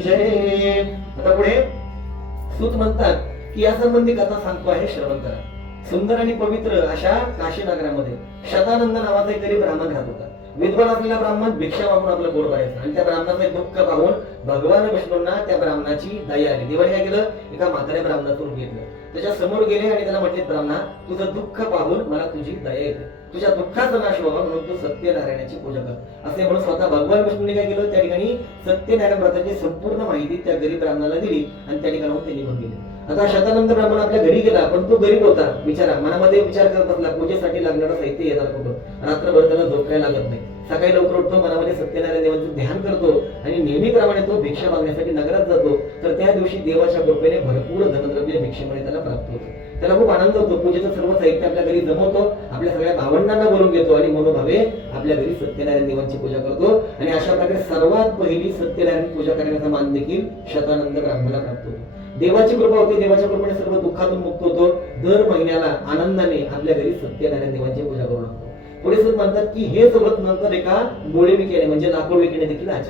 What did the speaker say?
की जय. आता पुढे सूत म्हणतात की या संबंधी कथा सांगतो आहे, श्रवण करा. सुंदर आणि पवित्र अशा काशी नगरामध्ये शतानंद नावाचा एक गरीब ब्राह्मण राहत होता. विद्वान असलेला ब्राह्मण भिक्षा मागून आपलं पोट भरायचा आणि त्या ब्राह्मणाचं दुःख पाहून भगवान विष्णूंना त्या ब्राह्मणाची दया आली. देवाने काय केलं, एका म्हाताऱ्या ब्राह्मणातून घेतलं, त्याच्या समोर गेले आणि त्याला म्हटले, ब्राह्मणा तुझं दुःख पाहून मला तुझी दया येते, तुझ्या दुःखाचा नाश व्हावा म्हणून तू सत्यनारायणाची पूजा कर. असे म्हणून स्वतः भगवान विष्णूने काय केलं, त्या ठिकाणी सत्यनारायण व्रताची संपूर्ण माहिती त्या गरीब ब्राह्मणाला दिली आणि त्या ठिकाणाहून ते निघून गेले. आता शतानंद ब्राह्मण आपल्या घरी गेला, पण तो गरीब होता. विचारा, मनामध्ये विचार करत असला पूजेसाठी लागणारं साहित्य येणार कुठून, रात्रभर त्याला झोपायला लागत नाही. सकाळी लवकर उठतो, मनामध्ये सत्यनारायण देवांचं ध्यान करतो आणि नेहमीप्रमाणे तो भिक्षा मागण्यासाठी नगरात जातो. तर त्या दिवशी देवाच्या कृपेने भरपूर धनद्रव्य भिक्षेमुळे त्याला प्राप्त होतं. त्याला खूप आनंद होतो. पूजेचं सर्व साहित्य आपल्या घरी जमवतो, आपल्या सगळ्या भावंडांना बोलून घेतो आणि मनोभावे आपल्या घरी सत्यनारायण देवांची पूजा करतो. आणि अशा प्रकारे सर्वात पहिली सत्यनारायण पूजा करण्याचा मान देखील शतानंद ब्राह्मणाला प्राप्त होतो. देवाची कृपा होती, देवाच्या कृपेने सर्व दुःखातून मुक्त होतो. दर महिन्याला आनंदाने आपल्या घरी सत्यनारायण देवांची पूजा करू लागतो. पुढे म्हणतात की हे सोबत नंतर एका गोळे विकेने म्हणजे लाकूड विकेने देखील